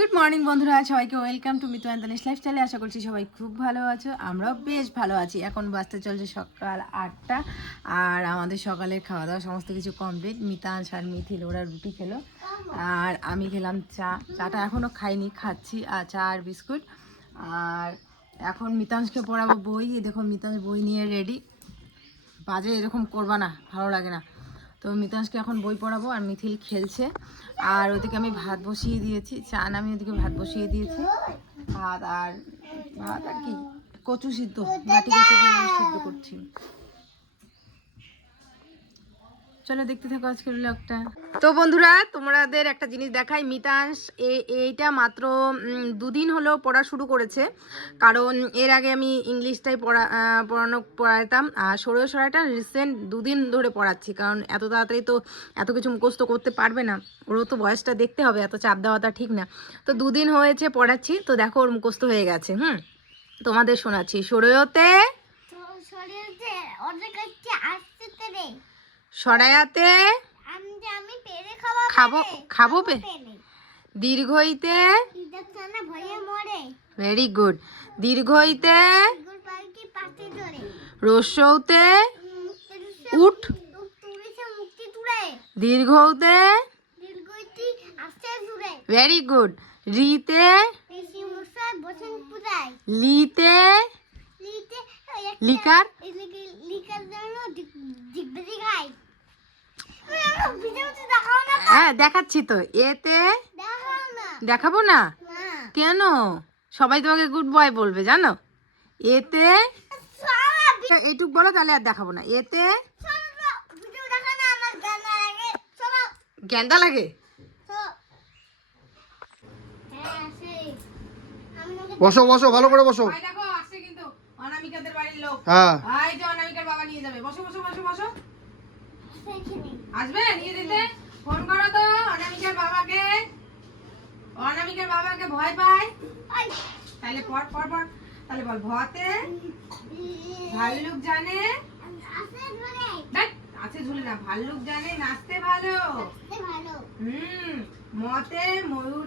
Good morning বন্ধুরা, সবাইকে welcome to Mitu and Tanish লাইফস্টাইলে। আশা করছি সবাই খুব ভালো আছো, আমরাও বেশ ভালো আছি। এখন বাজতে চলছে সকাল 8টা, আর আমাদের সকালের খাওয়া দাওয়া সমস্ত কিছু কমপ্লিট। মিতাংশ আর মিথিল ওরা রুটি খেলো, আর আমি খেলাম চাটা এখনও খাইনি, খাচ্ছি আর চা আর বিস্কুট। আর এখন মিতাংশকে পড়াবো বই। দেখো মিতাংশ বই নিয়ে রেডি। বাজে এরকম করবা না, ভালো লাগে না। তো মিতাংশকে এখন বই পড়াবো, আর মিথিল খেলছে। আর ওদিকে আমি ভাত বসিয়ে দিয়েছি, চান আমি ওদিকে ভাত বসিয়ে দিয়েছি। ভাত আর কি কচু সিদ্ধ, ঘাটি কচু সিদ্ধ করছি। চলো দেখতে থাকো আজকের ব্লগটা। তো বন্ধুরা, তোমাদের একটা জিনিস দেখাই। মিতাংশ এইটা মাত্র 2 দিন হলো পড়া শুরু করেছে, কারণ এর আগে আমি ইংলিশটাই পড়াতাম। আর সরাটা রিসেন্ট 2 দিন ধরে পড়াচ্ছি, কারণ এত তাড়াতাড়ি তো এত কিছু মুখস্থ করতে পারবে না, ওরও তো বয়সটা দেখতে হবে, এত চাপ দেওয়াটা ঠিক না। তো 2 দিন হয়েছে পড়াচ্ছি, তো দেখো ওর মুখস্থ হয়ে গেছে। তোমাদের শোনাচ্ছি। সরায়াতে খাবো দীর্ঘইতে, ভেরি গুড। দীর্ঘইতে রস্যৌতে উঠ, দীর্ঘৌতে ভেরি গুড। রিতে লিতে লিকার, হ্যাঁ দেখাচ্ছি তো। এতে দেখাবো না কেন? সবাই তোমাকে গুড বয় বলবে জানো। এতে এইটুক বলো, তাহলে আর দেখাবো না। এতে গেন্দা লাগে। বসো বসো, ভালো করে বসো। দেখো আসছে কিন্তু অনামিকাদের বাড়ির লোক। হ্যাঁ, এই যে অনামিকার বাবা নিয়ে যাবে। বসো বসো বসো বসো। আসবে নিয়ে দিতে। ফোন করো তো অনামিকার বাবাকে। অনামিকার বাবাকে ভয় পায়। তাহলে পড় পড় পড়। তাহলে বল, ভতে ভাল্লুক জানে, আছে ঝুলে না, ভাল্লুক জানে নাচতে ভালো। মতে ময়ূর।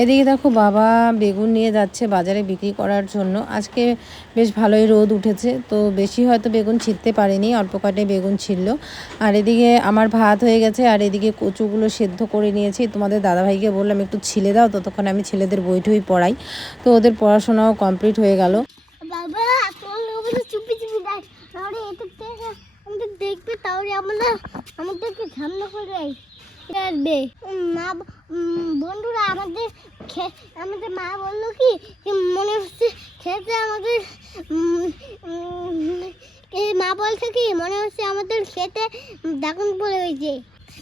এদিকে দেখো বাবা বেগুন নিয়ে যাচ্ছে বাজারে বিক্রি করার জন্য। আজকে বেশ ভালোই রোদ উঠেছে, তো বেশি হয়তো বেগুন ছিঁড়তে পারিনি, অল্প কটাই বেগুন ছিল। আর এদিকে আমার ভাত হয়ে গেছে, আর এদিকে কচুগুলো সেদ্ধ করে নিয়েছি। তোমাদের দাদাভাইকে বললাম একটু ছিলে দাও, ততক্ষণ আমি ছেলেদের বই টই পড়াই। তো ওদের পড়াশোনাও কমপ্লিট হয়ে গেল। দেখবে তাহলে আমাদেরকে ঝামেলা করে আসবে। বন্ধুরা, আমাদের মা বললো কি মনে হচ্ছে খেতে আমাদের মা বলছে কি মনে হচ্ছে আমাদের খেতে দাগন পড়ে হয়েছে।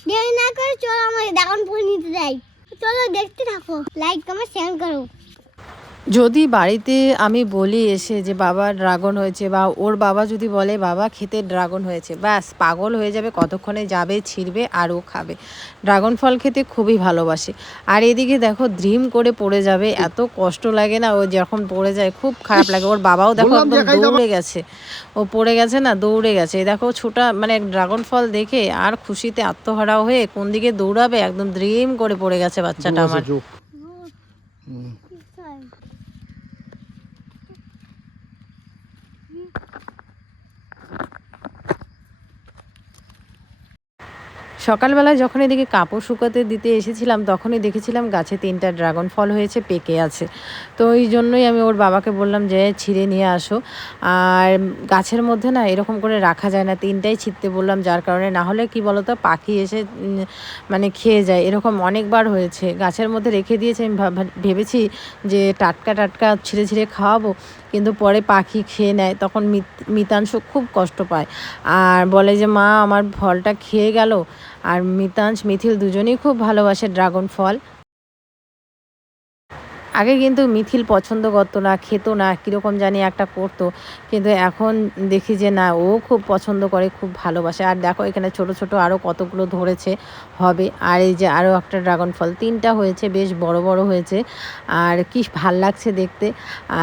দেরি না করে চলো আমাকে দাগন পড়ে নিতে যাই। চলো দেখতে থাকো, লাইক কমেন্ট শেয়ার করো। যদি বাড়িতে আমি বলি এসে যে বাবা ড্রাগন হয়েছে, বা ওর বাবা যদি বলে বাবা খেতে ড্রাগন হয়েছে, ব্যাস পাগল হয়ে যাবে। কতক্ষণে যাবে, ছিঁড়বে আর ও খাবে। ড্রাগন ফল খেতে খুবই ভালোবাসে। আর এদিকে দেখো ড্রিম করে পড়ে যাবে, এত কষ্ট লাগে না ও যখন পড়ে যায়, খুব খারাপ লাগে। ওর বাবাও দেখো একদম দৌড়ে গেছে, ও পড়ে গেছে না, দৌড়ে গেছে। দেখো ছোটা মানে ড্রাগন ফল দেখে আর খুশিতে আত্মহারা হয়ে কোন দিকে দৌড়াবে, একদম ড্রিম করে পড়ে গেছে বাচ্চাটা আমার। সকালবেলায় যখন এদিকে কাপড় শুকাতে দিতে এসেছিলাম, তখনই দেখেছিলাম গাছে 3টা ড্রাগন ফল হয়েছে, পেকে আছে। তো ওই জন্যই আমি ওর বাবাকে বললাম যে ছিঁড়ে নিয়ে আসো। আর গাছের মধ্যে না এরকম করে রাখা যায় না, 3টাই ছিঁড়তে বললাম, যার কারণে না হলে কি বলতো পাখি এসে মানে খেয়ে যায়। এরকম অনেকবার হয়েছে, গাছের মধ্যে রেখে দিয়েছে। আমি ভেবেছি যে টাটকা টাটকা ছিঁড়ে ছিঁড়ে খাওয়াবো, কিন্তু পরে পাখি খেয়ে নেয়, তখন মিতাংশ খুব কষ্ট পায় আর বলে যে মা আমার ফলটা খেয়ে গেল। আর মিতাংশ মিথিল দুজনেই খুব ভালোবাসে ড্রাগন ফল। আগে কিন্তু মিথিল পছন্দ করতো না, খেত না, কীরকম জানি একটা করতো, কিন্তু এখন দেখি যে না, ও খুব পছন্দ করে, খুব ভালোবাসে। আর দেখো এখানে ছোট ছোট আরও কতগুলো ধরেছে হবে। আর এই যে আরও একটা ড্রাগন ফল, 3টা হয়েছে, বেশ বড় বড় হয়েছে। আর কি ভাল লাগছে দেখতে।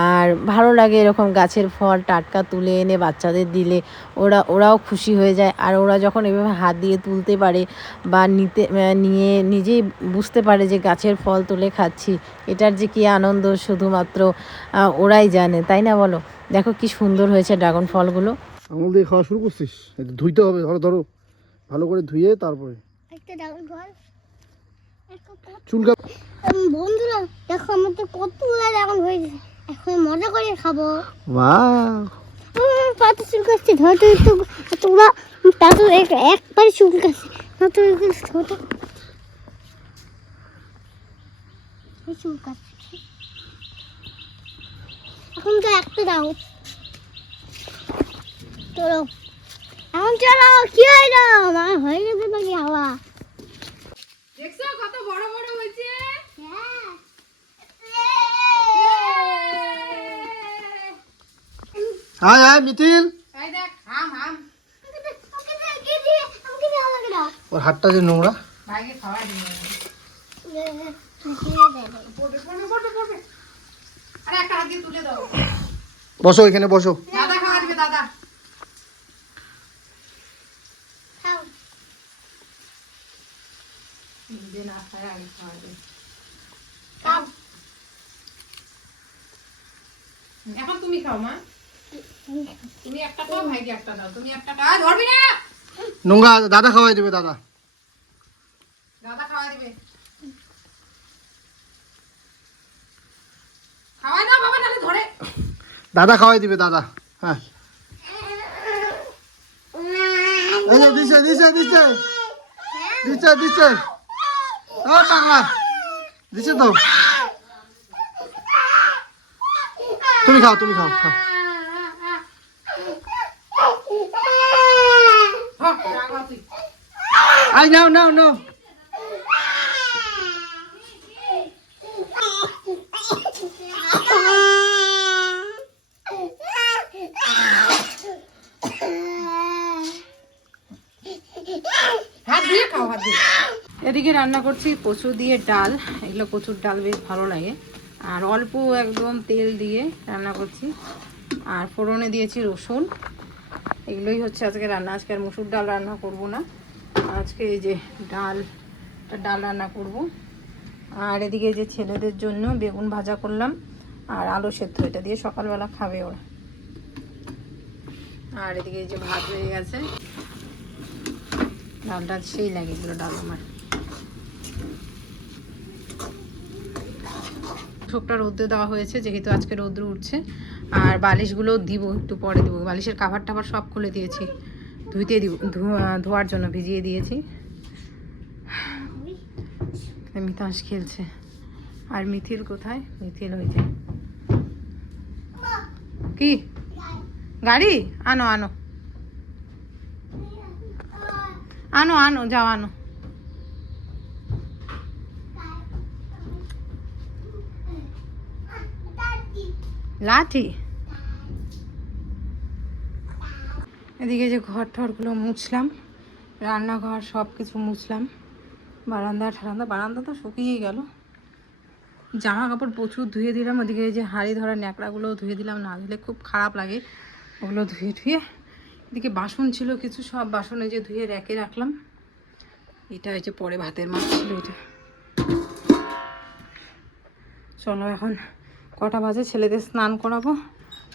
আর ভালো লাগে এরকম গাছের ফল টাটকা তুলে এনে বাচ্চাদের দিলে ওরাও খুশি হয়ে যায়। আর ওরা যখন এভাবে হাত দিয়ে তুলতে পারে বা নিয়ে নিজেই বুঝতে পারে যে গাছের ফল তুলে খাচ্ছি, এটার যে কী আনন্দ শুধুমাত্র ওরাই জানে, তাই না বলো? দেখো কি সুন্দর হয়েছে ড্রাগন ফলগুলো। আঙুল দিয়ে খাওয়া শুরু করছিস? এটা ধুইতে হবে, ধরো ধরো, ভালো করে ধুয়ে তারপরে একটা ড্রাগন ফল চুলকা। বন্ধুরা দেখো আমাদের কতগুলো ড্রাগন হয়েছে, এখন মজা করে খাবো। বাহ, কত চুলকাচ্ছে, ধর তো একটু তোমরা, তা তো একবারে চুলকাচ্ছে না, তো একটু ছোট চুলকাচ্ছে। এখন তো একটা দাও, চলো এখন চলো। কি হয় না আমার হয়ে গেছে নাকি হাওয়া? দেখছো কত বড় বড় হয়েছে? আয় আয় মিথিল, এই দেখ, হাম হাম। ওর হাতটা যে নোংরা। ভাইকে খাওয়া দিবে। পড়বে পড়বে পড়বে পড়বে। আরে একটা হাত দিয়ে তুলে দাও। বসো এখানে বসো। দাদা খাওয়া দিবে, দাদা। নিজে না খায় আগে খাওয়া দিবে। এখন তুমি খাও মা, তুমি একটা খাও, ভাইকে একটা দাও। তুমি একটা খাও, ধরবি না। নোংরা দাদা খাওয়াই দেবে, দাদা। দাদা খাওয়া দিবে। খাওয়াই দাও বাবা, নাহলে ধরে। দাদা খাওয়াই দিবে, দাদা। হ্যাঁ, এই যে দিছে দিছে দিছে দিছে দিছে। ও পাগলা, দিছে তো। তুমি খাও, তুমি খাও, খাও। হ্যাঁ, রাগা তুই। আই নাও নাও নাও। হাত দিয়ে খাও, হাত দিয়ে। এদিকে রান্না করছি কচু দিয়ে ডাল। এগুলো কচুর ডাল বেশ ভালো লাগে। আর অল্প একদম তেল দিয়ে রান্না করছি। আর ফোড়নে দিয়েছি রসুন। এগুলোই হচ্ছে আজকে রান্না। আজকে আর মুসুর ডাল রান্না করব না, আজকে এই যে ডাল রান্না করব। আর এদিকে এই যে ছেলেদের জন্য বেগুন ভাজা করলাম আর আলু সেদ্ধ, এটা দিয়ে সকালবেলা খাবে ওরা। আর এদিকে এই যে ভাত হয়ে গেছে। ডালটা সেই লাগে, এগুলো ডাল আমার। শোকটা রোদ্রে দেওয়া হয়েছে, যেহেতু আজকে রোদ্র উঠছে। আর বালিশগুলো দিব, একটু পরে দিব। বালিশের কাভার টাভার সব খুলে দিয়েছি, ধুইতে দিব, ধোয়ার জন্য ভিজিয়ে দিয়েছি। মিতাস খেলছে। আর মিথিল কোথায়? মিথিল হয়েছে কি গাড়ি? আনো আনো আনো আনো, যাও আনো। লাঠি। এদিকে যে ঘর টরগুলো মুছলাম, রান্নাঘর সব কিছু মুছলাম, বারান্দা তো শুকিয়ে গেল। জামা কাপড় প্রচুর ধুয়ে দিলাম। ওদিকে যে হাঁড়ি ধরা ন্যাকড়াগুলোও ধুয়ে দিলাম, না ধুলে খুব খারাপ লাগে। ওগুলো ধুয়ে এদিকে বাসন ছিল কিছু, সব বাসনে যে ধুয়ে রেখে রাখলাম। এটা হচ্ছে পরে ভাতের মাছ ছিল এটা। চলো এখন কটা বাজে, ছেলেদের স্নান করাবো।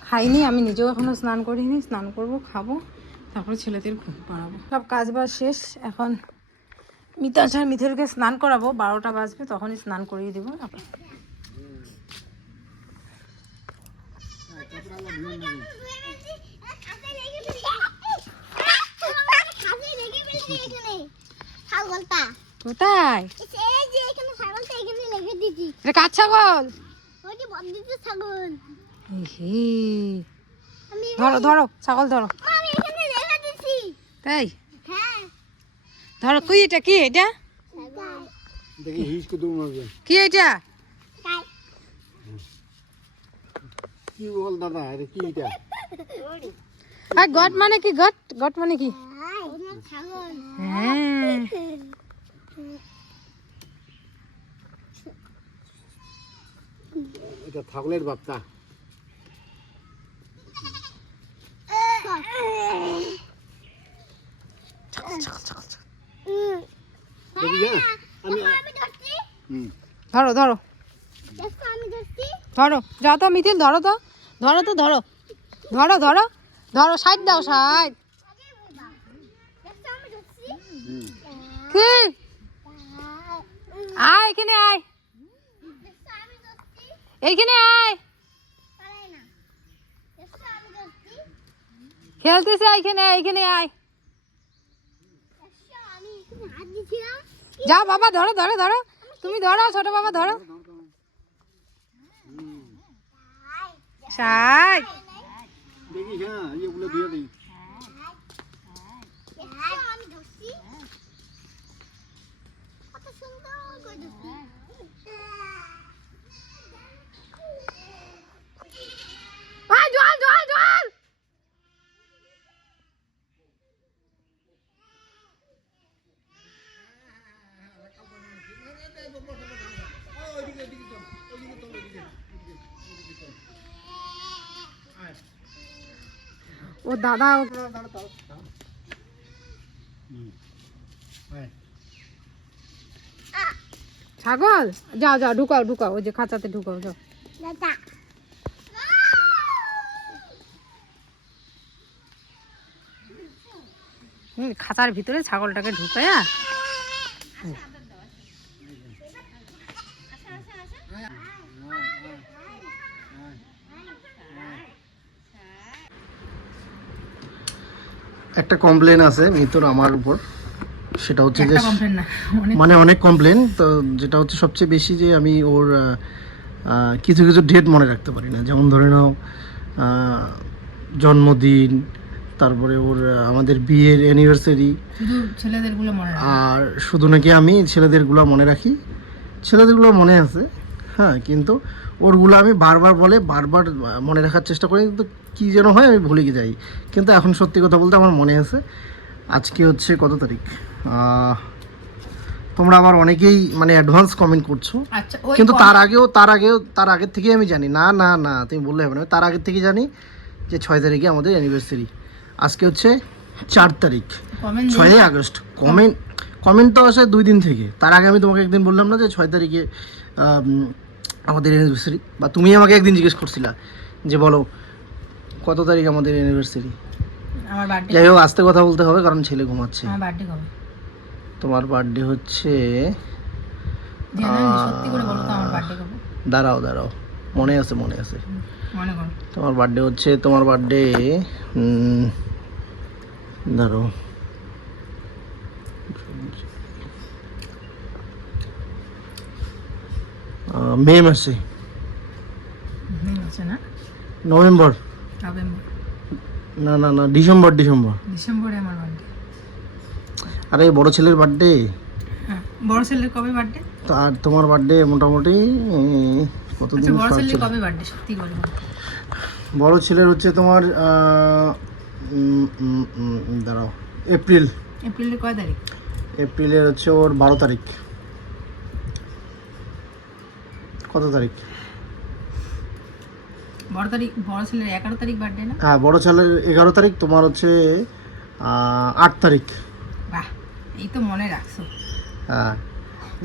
খাইনি, আমি নিজেও এখনও স্নান করিনি। স্নান করব, খাবো, তারপরে ছেলেদের ঘুম পাড়াবো। সব কাজ বাজ শেষ। এখন মিতাস আর মিথিলকে স্নান করাবো, 12টা বাজবে, তখনই স্নান করিয়ে দেবো। কোথায়? এটা কার ছাগল? ধরো ধরো, ছাগল ধরো। তাই ধরো। কি এটা? কি এটা? কি এটা? কি বল দাদা, এটা কি এটা? আর গট মানে কি? গট গট মানে কি? ছাগল। হ্যাঁ এটা ছাগলের বাচ্চা। দেখি যা, আমি ধরো ধরো ধরো, যাও তো মিথিল, ধরো তো ধরো তো ধরো ধরো ধরো ধরো, সাইড দাও সাইড। কি? আয় এখানে আয়, এইখানে আয়, খেলতেছে এইখানে, এইখানে আয়। যাও বাবা, ধরো ধরো ধরো, তুমি ধরো, ছোট বাবা ধরো। সাইড। দেখি হ্যাঁ, এগুলো দিয়ে দিই। জল জল জল। ও দাদা, ছাগল, যাও যাও, ঢুকাও ঢুকাও, ওই যে খাঁচাতে ঢুকাও, যাও। খাঁচার ভিতরে ছাগলটাকে ঢুকায়া একটা কমপ্লেন আছে মিতুর আমার উপর, সেটা হচ্ছে যে একটা কমপ্লেন না, অনেক। মানে অনেক কমপ্লেন। তো যেটা হচ্ছে সবচেয়ে বেশি যে আমি ওর কিছু কিছু ডেট মনে রাখতে পারি না। যেমন ধরে নাও জন্মদিন, তারপরে ওর আমাদের বিয়ের অ্যানিভার্সারি, শুধু ছেলেদেরগুলো মনে রাখো। আর শুধু নাকি আমি ছেলেদেরগুলো মনে রাখি। ছেলেদেরগুলো মনে আছে, হ্যাঁ, কিন্তু ওরগুলো আমি বারবার বলে বারবার মনে রাখার চেষ্টা করি, কিন্তু কী যেন হয় আমি ভুলে যাই। কিন্তু এখন সত্যি কথা বলতে আমার মনে আছে। আজকে হচ্ছে কত তারিখ? তোমরা আবার অনেকেই মানে অ্যাডভান্স কমেন্ট করছো, আচ্ছা, ওই কিন্তু তার আগের থেকেই আমি জানি। না না না, তুমি বললে হবে না, তার আগের থেকে জানি যে 6 তারিখে আমাদের অ্যানিভার্সারি। আজকে হচ্ছে 4 তারিখ, কমেন্ট 6ই আগস্ট। কমেন্ট তো আসে 2 দিন থেকে। তার আগে আমি তোমাকে একদিন বললাম না যে 6 তারিখে আমাদের অ্যানিভার্সারি, বা তুমি আমাকে একদিন জিজ্ঞেস করছিলা যে বলো কত তারিখ আমাদের অ্যানিভার্সারি। আমার বার্থডে। যাই হোক, আস্তে কথা বলতে হবে কারণ ছেলে ঘুমাচ্ছে। আমার বার্থডে কবে? তোমার বার্থডে হচ্ছে, জানেন, সত্যি করে বলো তো আমার বার্থডে কবে? দাঁড়াও দাঁড়াও, মনে আছে মনে করো। তোমার বার্থডে হচ্ছে, তোমার বার্থডে দাঁড়াও, মে মাসে, আছে না? November, November? না না না, ডিসেম্বর। ডিসেম্বরে আমার বার্থডে। আরে বড় ছেলের বার্থডে। হ্যাঁ, বড় ছেলের কবে বার্থডে? আর তোমার বার্থডে মোটামুটি কতদিন? আচ্ছা, বড় ছেলের কবে বার্থডে সত্যি করে বলো। বড় ছেলের হচ্ছে তোমার দাঁড়াও, এপ্রিলের কয় তারিখ? এপ্রিলের হচ্ছে ওর 12 তারিখ। কত তারিখ? বড় ছেলের 11 তারিখ বার্থডে না? হ্যাঁ, বড় ছেলের 11 তারিখ, তোমার হচ্ছে 8 তারিখ। বাহ, এই তো মনে রাখছো। হ্যাঁ,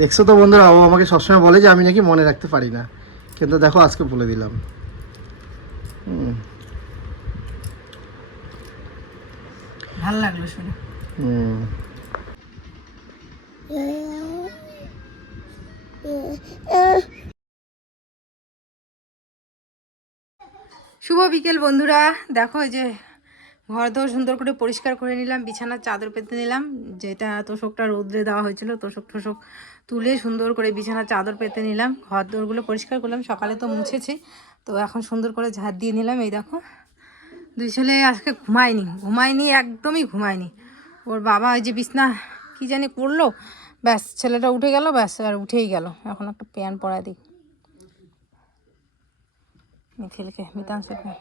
দেখছো তো বন্ধুরা, ও আমাকে সবসময় বলে যে আমি নাকি মনে রাখতে পারি না, কিন্তু দেখো আজকে বলে দিলাম। ভালো লাগলো শুনে। শুভ বিকেল বন্ধুরা। দেখো, এই যে ঘর দোর সুন্দর করে পরিষ্কার করে নিলাম, বিছানার চাদর পেতে নিলাম, যেটা তোষকটা রোদ্রে দেওয়া হয়েছিল, তোষক তুলে সুন্দর করে বিছানার চাদর পেতে নিলাম, ঘর দোরগুলো পরিষ্কার করলাম। সকালে তো মুছেছি, তো এখন সুন্দর করে ঝাড় দিয়ে নিলাম। এই দেখো, দুই ছেলে আজকে ঘুমায়নি, একদমই ঘুমায়নি। ওর বাবা ওই যে বিছনা কি জানি করলো, ব্যাস ছেলেটা উঠে গেল, ব্যাস আর উঠেই গেল। এখন একটা প্যান্ট পরাই দিই। মিথিলকে, মিতাংশকে।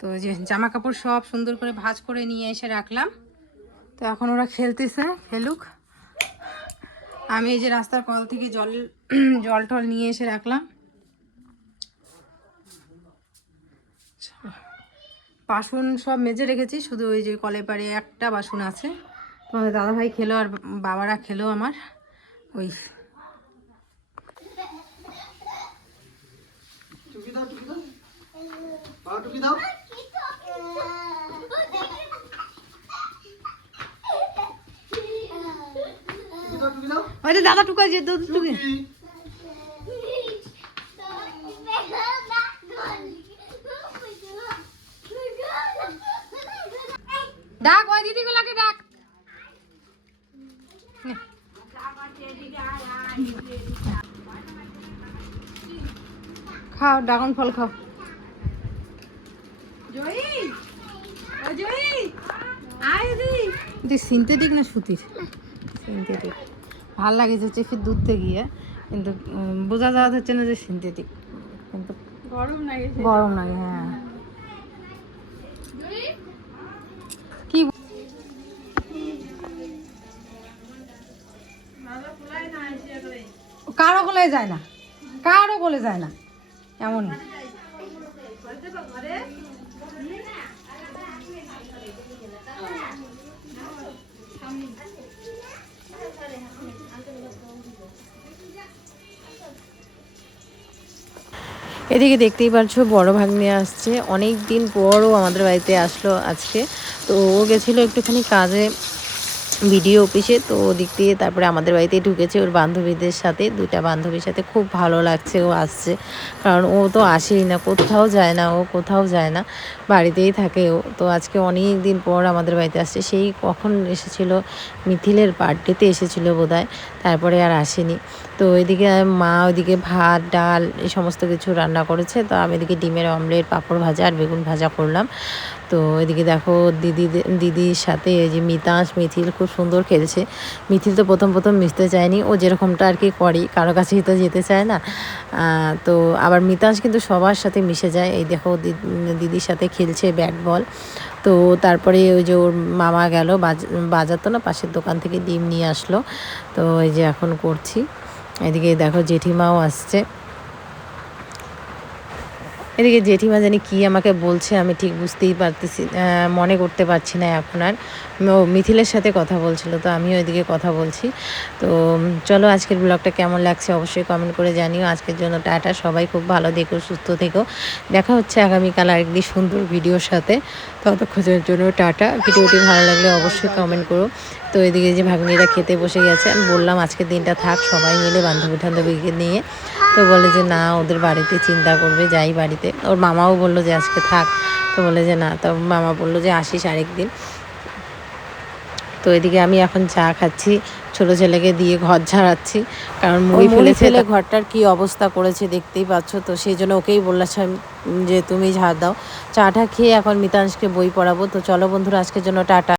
তো যে জামা কাপড় সব সুন্দর করে ভাঁজ করে নিয়ে এসে রাখলাম। তো এখন ওরা খেলতেছে, খেলুক। আমি এই যে রাস্তার কল থেকে জল টল নিয়ে এসে রাখলাম। বাসন সব মেজে রেখেছি, শুধু ওই যে কলের পাড়ে একটা বাসন আছে। তোমাদের দাদাভাই খেলো আর বাবারা খেলো আমার। ওই ওই যে দাদা টুকা যে দুধ টুকে ডাক, ওই দিদিগুলোকে ডাক। খাও ড্রাগন ফল খাও। সিনথেটিক না সুতির? সিনথেটিক ভাল লাগেছে হচ্ছে ফির দূর থেকে গিয়ে, কিন্তু বোঝা যাওয়া হচ্ছে না যে সিনথেটিক, কিন্তু গরম লাগে, গরম লাগে। হ্যাঁ কি কারো গলায় যায় না, কারো গলে যায় না এমন। এদিকে দেখতেই পাচ্ছ বড় ভাগ্নে আসছে, অনেক দিন পরও আমাদের বাড়িতে আসলো আজকে। তো ও গেছিলো একটুখানি কাজে ভিডিও অফিসে, তো ওদিক দিয়ে তারপরে আমাদের বাড়িতে ঢুকেছে ওর বান্ধবীদের সাথে, দুইটা বান্ধবীর সাথে। খুব ভালো লাগছে ও আসছে, কারণ ও তো আসেই না, কোথাও যায় না, ও কোথাও যায় না, বাড়িতেই থাকে ও। তো আজকে অনেক দিন পর আমাদের বাড়িতে আসছে। সেই কখন এসেছিল, মিথিলের বার্থডেতে এসেছিলো বোধহয়, তারপরে আর আসেনি। তো এদিকে মা ওইদিকে ভাত ডাল এই সমস্ত কিছু রান্না করেছে, তো আমি এদিকে ডিমের অমলেট, পাঁপড় ভাজা আর বেগুন ভাজা করলাম। তো এদিকে দেখো দিদির সাথে এই যে মিথিল খুব সুন্দর খেলছে। মিথিল তো প্রথম মিশতে চায়নি, ও যেরকমটা আর কি করে, কারো কাছেই তো যেতে চায় না। তো আবার মিতাংশ কিন্তু সবার সাথে মিশে যায়। এই দেখো দিদির সাথে খেলছে ব্যাট বল। তো তারপরে ওই যে ওর মামা গেল বাজার, তো না পাশের দোকান থেকে ডিম নিয়ে আসলো। তো এই যে এখন করছি। এদিকে দেখো জেঠিমাও আসছে। এদিকে জেঠিমা জানি কি আমাকে বলছে, আমি ঠিক বুঝতেই পারতেছি, মনে করতে পারছি না এখন আর। ও মিথিলের সাথে কথা বলছিল, তো আমিও এদিকে কথা বলছি। তো চলো আজকের ব্লগটা কেমন লাগছে অবশ্যই কমেন্ট করে জানিও। আজকের জন্য টাটা, সবাই খুব ভালো থেকো, সুস্থ থেকো। দেখা হচ্ছে আগামীকাল আরেকটি সুন্দর ভিডিওর সাথে। ততক্ষণের জন্য টাটা। ভিডিওটি ভালো লাগলে অবশ্যই কমেন্ট করো। তো এদিকে যে ভাগ্নিরা খেতে বসে গেছে, আমি বললাম আজকের দিনটা থাক সবাই মিলে বান্ধবীকে নিয়ে। তো বলে যে না, ওদের বাড়িতে চিন্তা করবে, যাই বাড়িতে। ওর মামাও বললো যে আজকে থাক, তো বলে যে না, তো মামা বললো যে আসিস আরেকদিন। তো এদিকে আমি এখন চা খাচ্ছি, ছোটো ছেলেকে দিয়ে ঘর ঝাড়াচ্ছি, কারণ মুড়ি ফেলে ঘরটার কি অবস্থা করেছে দেখতেই পাচ্ছ। তো সেই জন্য ওকেই বললাম যে তুমি ঝাড় দাও। চাটা খেয়ে এখন মিতাংশকে বই পড়াবো। তো চলো বন্ধুরা, আজকের জন্য টাটা।